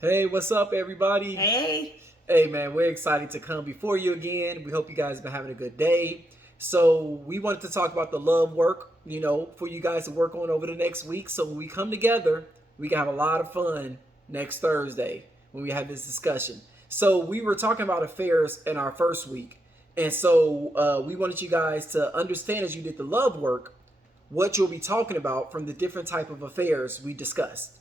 Hey, what's up, everybody? Hey. Hey, man, we're excited to come before you again. We hope you guys have been having a good day. So, we wanted to talk about the love work, for you guys to work on over the next week. So, when we come together, we can have a lot of fun next Thursday when we have this discussion. So, we were talking about affairs in our first week. And so, we wanted you guys to understand as you did the love work what you'll be talking about from the different type of affairs we discussed.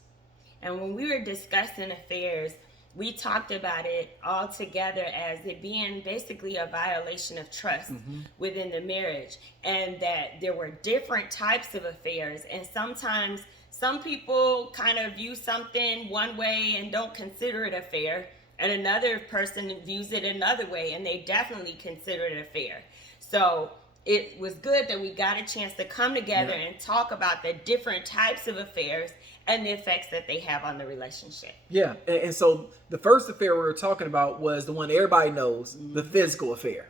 And when we were discussing affairs, we talked about it all together as it being basically a violation of trust within the marriage, and that there were different types of affairs. And sometimes some people kind of view something one way and don't consider it a affair, and another person views it another way and they definitely consider it a affair. So it was good that we got a chance to come together and talk about the different types of affairs and the effects that they have on the relationship. Yeah, and so the first affair we were talking about was the one everybody knows, the physical affair.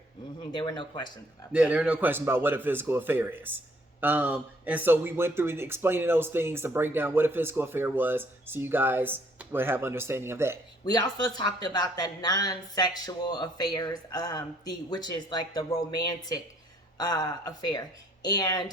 There were no questions about Yeah, that. there are no question about what a physical affair is. And so we went through explaining those things to break down what a physical affair was, so you guys would have understanding of that. We also talked about the non-sexual affairs, which is like the romantic affair, and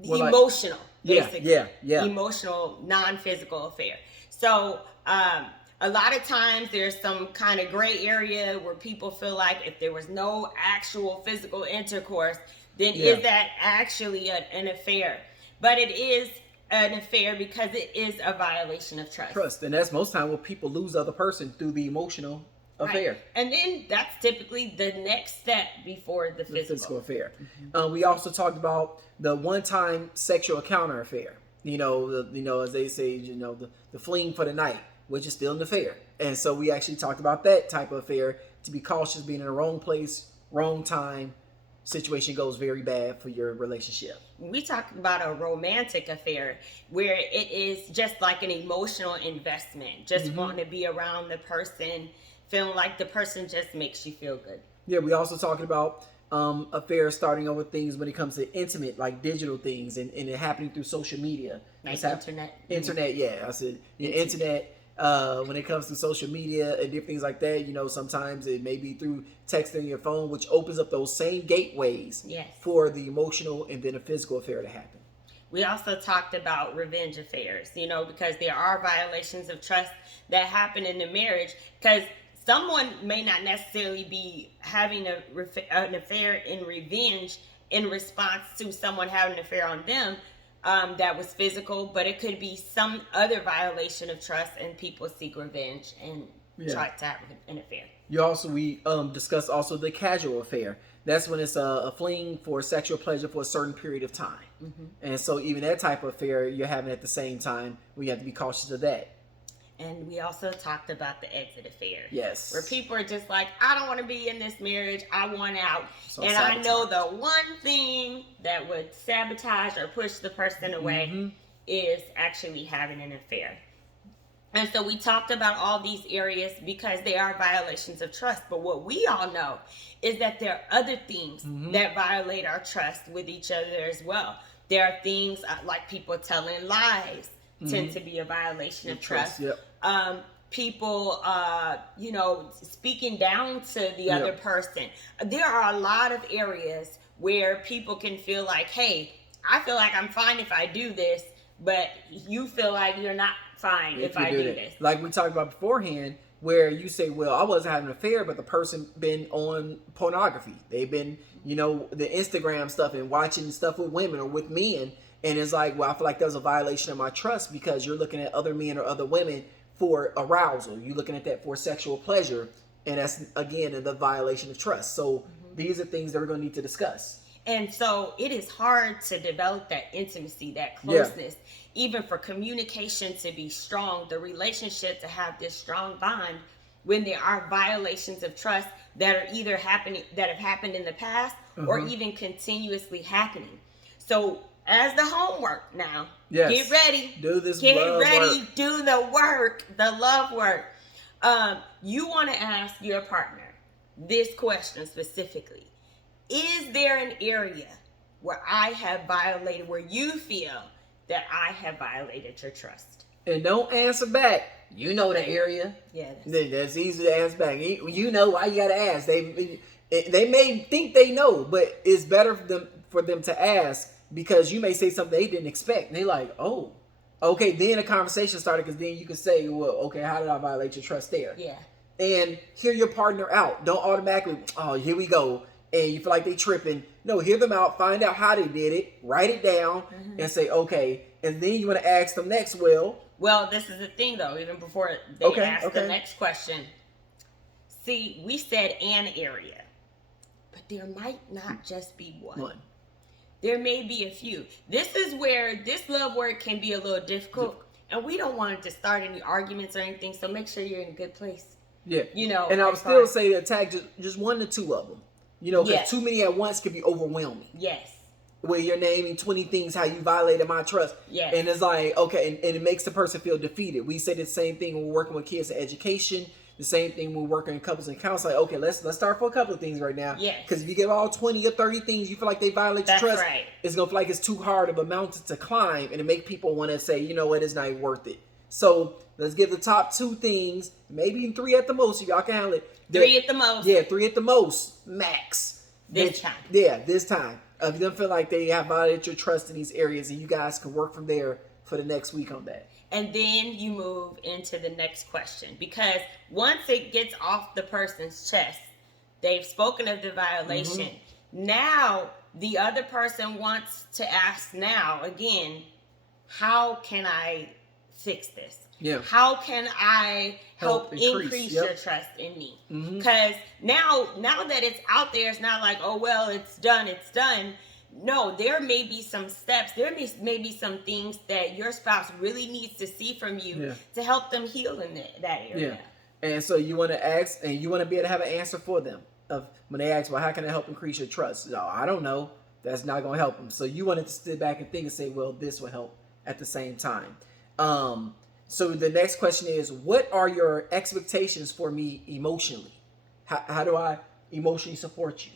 the Well, like- emotional, Yeah, basically, yeah. emotional, non-physical affair. So a lot of times there's some kind of gray area where people feel like if there was no actual physical intercourse, then Yeah. is that actually an affair? But it is an affair because it is a violation of trust. Trust, and that's most time what people lose the other person through the emotional affair. Right. And then that's typically the next step before the The physical physical. affair. We also talked about the one-time sexual encounter affair. As they say, the fling for the night, which is still an affair. And so we actually talked about that type of affair, to be cautious, being in the wrong place, wrong time. Situation goes very bad for your relationship. We talk about a romantic affair where it is just like an emotional investment, just wanting to be around the person, feeling like the person just makes you feel good. Yeah, we also talking about affairs starting over things when it comes to intimate, like digital things, and it happening through social media. Like It's hap- internet. Internet, yeah. I said the internet. When it comes to social media and different things like that, sometimes it may be through texting your phone, which opens up those same gateways Yes. for the emotional and then a physical affair to happen. We also talked about revenge affairs, because there are violations of trust that happen in the marriage, because someone may not necessarily be having an affair in revenge in response to someone having an affair on them that was physical, but it could be some other violation of trust and people seek revenge and try to have an affair. We discussed also the casual affair. That's when it's a fling for sexual pleasure for a certain period of time. And so even that type of affair you're having at the same time, we have to be cautious of that. And we also talked about the exit affair. Yes. Where people are just like, I don't want to be in this marriage. I want out. So and I know sabotage. the one thing that would sabotage or push the person away is actually having an affair. And so we talked about all these areas because they are violations of trust. But what we all know is that there are other things that violate our trust with each other as well. There are things like people telling lies tend to be a violation of trust. Yep. People, speaking down to the other person. There are a lot of areas where people can feel like, hey, I feel like I'm fine if I do this, but you feel like you're not fine if I do this. Like we talked about beforehand, where you say, well, I wasn't having an affair, but the person been on pornography. They've been, the Instagram stuff and watching stuff with women or with men. And it's like, well, I feel like there's a violation of my trust because you're looking at other men or other women for arousal. You're looking at that for sexual pleasure. And that's, again, the violation of trust. So these are things that we're going to need to discuss. And so it is hard to develop that intimacy, that closeness, even for communication to be strong, the relationship to have this strong bond when there are violations of trust that are either happening, that have happened in the past or even continuously happening. So as the homework now, get ready. Do this Get love ready. work. Do the work, the love work. You want to ask your partner this question specifically. Is there an area where I have violated, where you feel that I have violated your trust? And don't answer back. You know the area. Yeah. That's easy to answer back. You know why you gotta ask. They may think they know, but it's better for them to ask because you may say something they didn't expect. And they're like, oh, okay. Then a conversation started because then you can say, well, okay, how did I violate your trust there? Yeah. And hear your partner out. Don't automatically, oh, here we go. And you feel like they tripping. No, hear them out. Find out how they did it. Write it down and say, okay. And then you want to ask them next, well, this is the thing, though, even before they ask the next question. See, we said an area, but there might not just be one. There may be a few. This is where this love work can be a little difficult, and we don't want to start any arguments or anything, so make sure you're in a good place. Yeah. You know. And I would still say to attack just 1 to 2 of them. You know, because too many at once can be overwhelming. Yes. Where you're naming 20 things how you violated my trust. Yes. And it's like, okay, and it makes the person feel defeated. We say the same thing when we're working with kids in education. The same thing when we're working in couples and counseling. Okay, let's start for a couple of things right now. Yes. Because if you give all 20 or 30 things you feel like they violate your trust, it's going to feel like it's too hard of a mountain to climb. And it make people want to say, you know what, it's not even worth it. So let's give the top 2 things, maybe even 3 at the most, if y'all can handle it. 3 at the most. Yeah, 3 at the most, max. This time. Yeah, this time. If them feel like they have violated your trust in these areas, and you guys can work from there for the next week on that. And then you move into the next question, because once it gets off the person's chest, they've spoken of the violation. Now the other person wants to ask now again, how can I fix this? Yeah. How can I help increase your trust in me? Because now that it's out there, it's not like, oh, well, it's done. No, there may be some steps. There may be some things that your spouse really needs to see from you to help them heal in that area. Yeah. And so you want to ask, and you want to be able to have an answer for them. Of when they ask, well, how can I help increase your trust? No, I don't know. That's not going to help them. So you wanted to sit back and think and say, well, this will help at the same time. So the next question is, what are your expectations for me emotionally? How do I emotionally support you?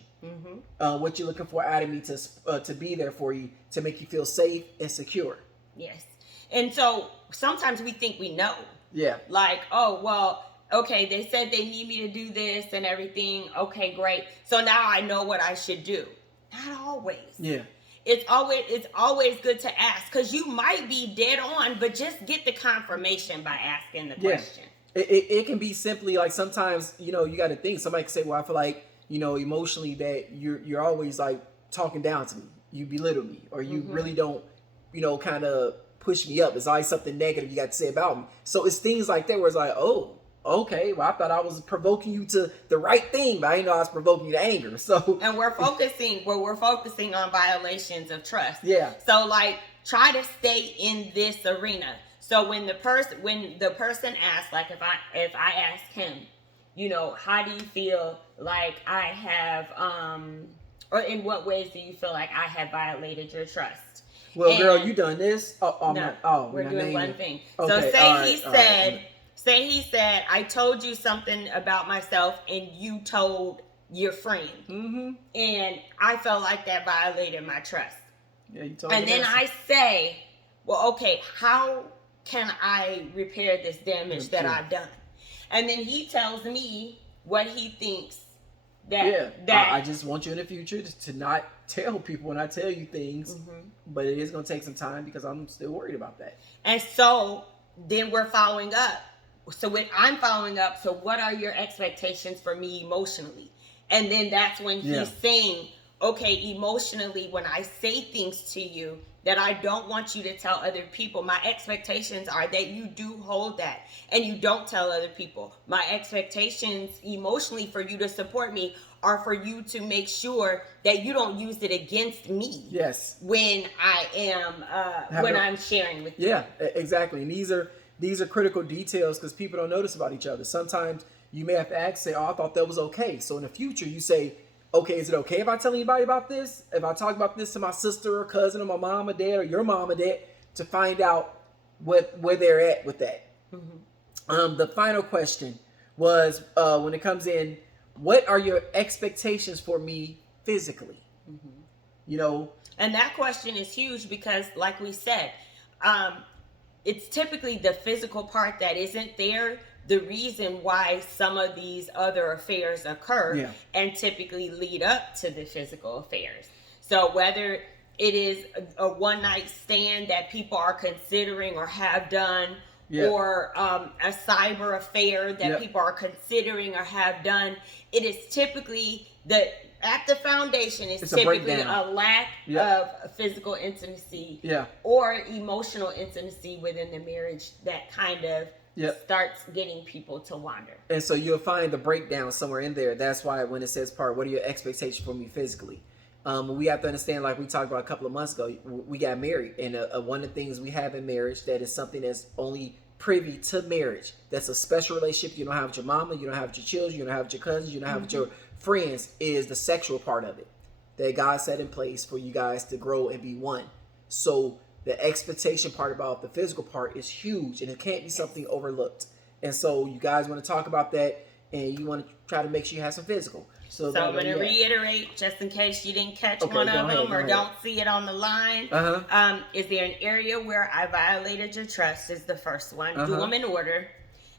What you're looking for out of me to be there for you, to make you feel safe and secure. Yes. And so sometimes we think we know. Yeah. Like, oh, well, okay, they said they need me to do this and everything. Okay, great. So now I know what I should do. Not always. Yeah. It's always good to ask, because you might be dead on, but just get the confirmation by asking the question. It can be simply like, sometimes, you know, you got to think. Somebody can say, well, I feel like, you know, emotionally that you're always like talking down to me. You belittle me, or you really don't, you know, kind of push me up. It's always something negative you got to say about me. So it's things like that where it's like, oh, okay, well, I thought I was provoking you to the right thing, but I didn't know I was provoking you to anger. So, and we're focusing on violations of trust. Yeah. So like, try to stay in this arena. So when the person asks, like if I ask him, you know, how do you feel like I have, or in what ways do you feel like I have violated your trust? Well, girl, you done this. We're doing one thing. Okay, so say he said, I told you something about myself and you told your friend. And I felt like that violated my trust. Yeah, you told me. And then I say, well, okay, how can I repair this damage that I've done? And then he tells me what he thinks that I just want you in the future to not tell people when I tell you things, but it is going to take some time because I'm still worried about that. And so then we're following up. So when I'm following up, so what are your expectations for me emotionally? And then that's when he's saying, okay, emotionally, when I say things to you that I don't want you to tell other people, my expectations are that you do hold that and you don't tell other people. My expectations emotionally for you to support me are for you to make sure that you don't use it against me. Yes. When I am, I'm sharing with you. Yeah, exactly. And these are critical details because people don't notice about each other. Sometimes you may have to ask, say, oh, I thought that was okay. So in the future, you say, okay, is it okay if I tell anybody about this? If I talk about this to my sister or cousin or my mom or dad or your mom or dad, to find out where they're at with that. The final question was, when it comes in, what are your expectations for me physically? You know? And that question is huge because, like we said, it's typically the physical part that isn't there, the reason why some of these other affairs occur, Yeah. and typically lead up to the physical affairs. So whether it is a one night stand that people are considering or have done, Yeah. or a cyber affair that Yep. people are considering or have done, it is typically at the foundation is It's a typically breakdown. a lack Yep. of physical intimacy, Yeah. or emotional intimacy within the marriage that kind of Yep. starts getting people to wander. And so you'll find the breakdown somewhere in there. That's why when it says part, what are your expectations for me physically? We have to understand, like we talked about a couple of months ago, we got married. And one of the things we have in marriage that is something that's only privy to marriage, that's a special relationship you don't have with your mama, you don't have with your children, you don't have with your cousins, you don't have with your friends, is the sexual part of it that God set in place for you guys to grow and be one. So the expectation part about the physical part is huge, and it can't be something overlooked. And so you guys want to talk about that, and you want to try to make sure you have some physical. So I'm going to reiterate, just in case you didn't catch one of them or don't see it on the line. Is there an area where I violated your trust? Is the first one. Do them in order.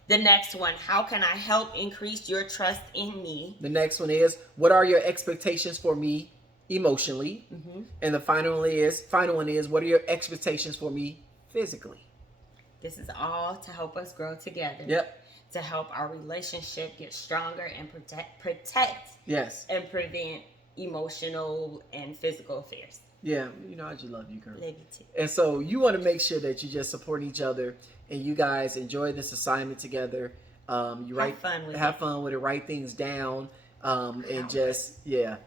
The next one, how can I help increase your trust in me? The next one is, what are your expectations for me emotionally? And the final one is, what are your expectations for me physically? This is all to help us grow together. Yep. To help our relationship get stronger and protect Yes. and prevent emotional and physical affairs. Yeah, you know I just love you, girl. Love you too. And so you want to make sure that you just support each other, and you guys enjoy this assignment together. Have fun with have fun with it. Write things down, and just I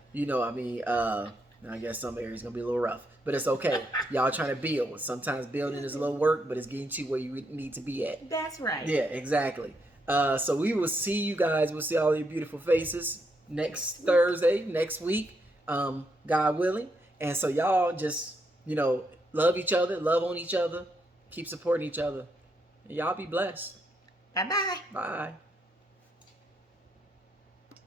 guess some areas gonna be a little rough, but it's okay. Y'all trying to build. Sometimes building is a little work, but it's getting to where you need to be at. That's right. Yeah, exactly. So we will see you guys. We'll see all your beautiful faces next Thursday, next week, God willing. And so y'all just, love each other, love on each other, keep supporting each other. And y'all be blessed. Bye-bye. Bye.